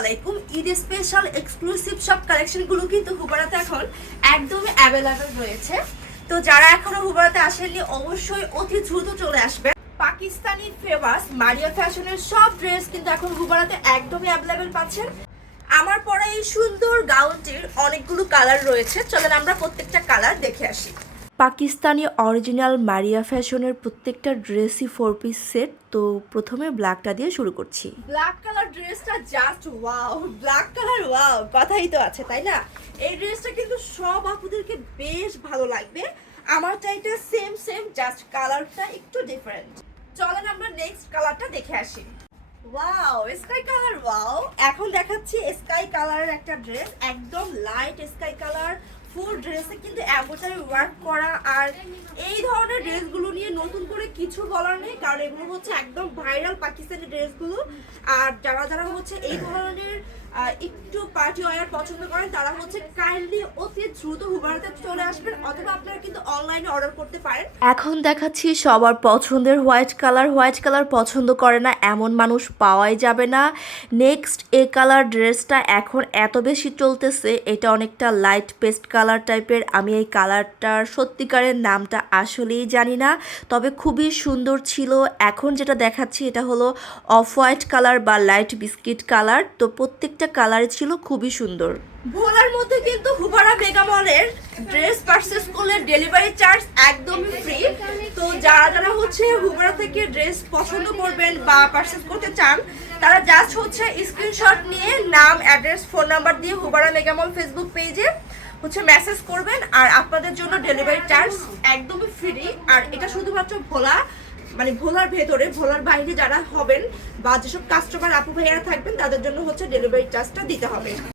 আলাইকুম। Eid special exclusive সব কালেকশনগুলো কিন্তু হুবারাতে এখন একদমই অ্যাভেলেবেল রয়েছে। তো যারা এখনো হুবারাতে আসেননি অবশ্যই অতি দ্রুত চলে আসবেন। পাকিস্তানি ফেমাস মারিয়া ফ্যাশনের সব ড্রেস কিন্তু এখন হুবারাতে একদমই অ্যাভেলেবেল পাচ্ছেন। আমার পরা এই সুন্দর গাউনটির অনেকগুলো কালার রয়েছে, চলেন আমরা প্রত্যেকটা কালার দেখে আসি। পাকিস্তানি অরিজিনাল মারিয়া ফ্যাশনের প্রত্যেকটা ড্রেসই 4 পিস সেট। তো প্রথমে ব্ল্যাকটা দিয়ে শুরু করছি। ব্ল্যাক কালার ড্রেসটা just wow, black colour wow, কথাই তো আছে তাই না? এই ড্রেসটা কিন্তু সব আপুদেরকে বেশ ভালো লাগবে। আমার চাইটা সেম জাস্ট কালারটা একটু ডিফারেন্ট। চলেন আমরা নেক্সট কালারটা দেখে আসি। Wow, sky colour wow. এখন দেখাচ্ছি স্কাই কালারের একটা ড্রেস, একদম লাইট স্কাই কালার। ফুল ড্রেসে কিন্তু এমব্রয়ডারি ওয়ার্ক করা। আর এই ধরনের ড্রেসগুলো নিয়ে নতুন করে কিছু বলার নেই, কারণ এগুলো হচ্ছে একদম ভাইরাল পাকিস্তানি ড্রেসগুলো। আর যারা হচ্ছে এই ধরনের একটু পার্টি ওয়্যার পছন্দ করেন তারা হচ্ছে কাইন্ডলি অতি দ্রুত হুবারাতে চলে আসবেন, অথবা আপনারা কিন্তু অনলাইনে অর্ডার করতে পারেন। এখন দেখাচ্ছি সবার পছন্দের হোয়াইট কালার পছন্দ করে না এমন মানুষ পাওয়াই যাবে না। নেক্সট এই কালার ড্রেসটা এখন এত বেশি চলতেছে, এটা অনেকটা লাইট পেস্ট কালার টাইপের। আমি এই কালারটার সত্যিকারের নামটা আসলেই জানি না, তবে খুবই সুন্দর ছিল। এখন যেটা দেখাচ্ছি এটা হলো অফ হোয়াইট কালার বা লাইট বিস্কিট কালার। তো প্রত্যেকটা কালার ছিল খুবই সুন্দর। ভোলার মধ্যে কিন্তু হুবারা মেগা মলের ড্রেস পারচেজ করলে ডেলিভারি চার্জ একদমই ফ্রি। তো যারা হচ্ছে হুবারা থেকে ড্রেস পছন্দ করবেন বা পারচেজ করতে চান তারা জাস্ট হচ্ছে স্ক্রিনশট নিয়ে নাম, অ্যাড্রেস, ফোন নাম্বার দিয়ে হুবারা মেগা মল ফেসবুক পেজে হচ্ছে মেসেজ করবেন, আর আপনাদের জন্য ডেলিভারি চার্জ একদমই ফ্রি। আর এটা শুধুমাত্র ভোলা, মানে ভোলার ভেতরে, ভোলার বাইরে যারা হবেন বা যেসব কাস্টমার আপু ভাইয়ারা থাকবেন তাদের জন্য হচ্ছে ডেলিভারি চার্জটা দিতে হবে।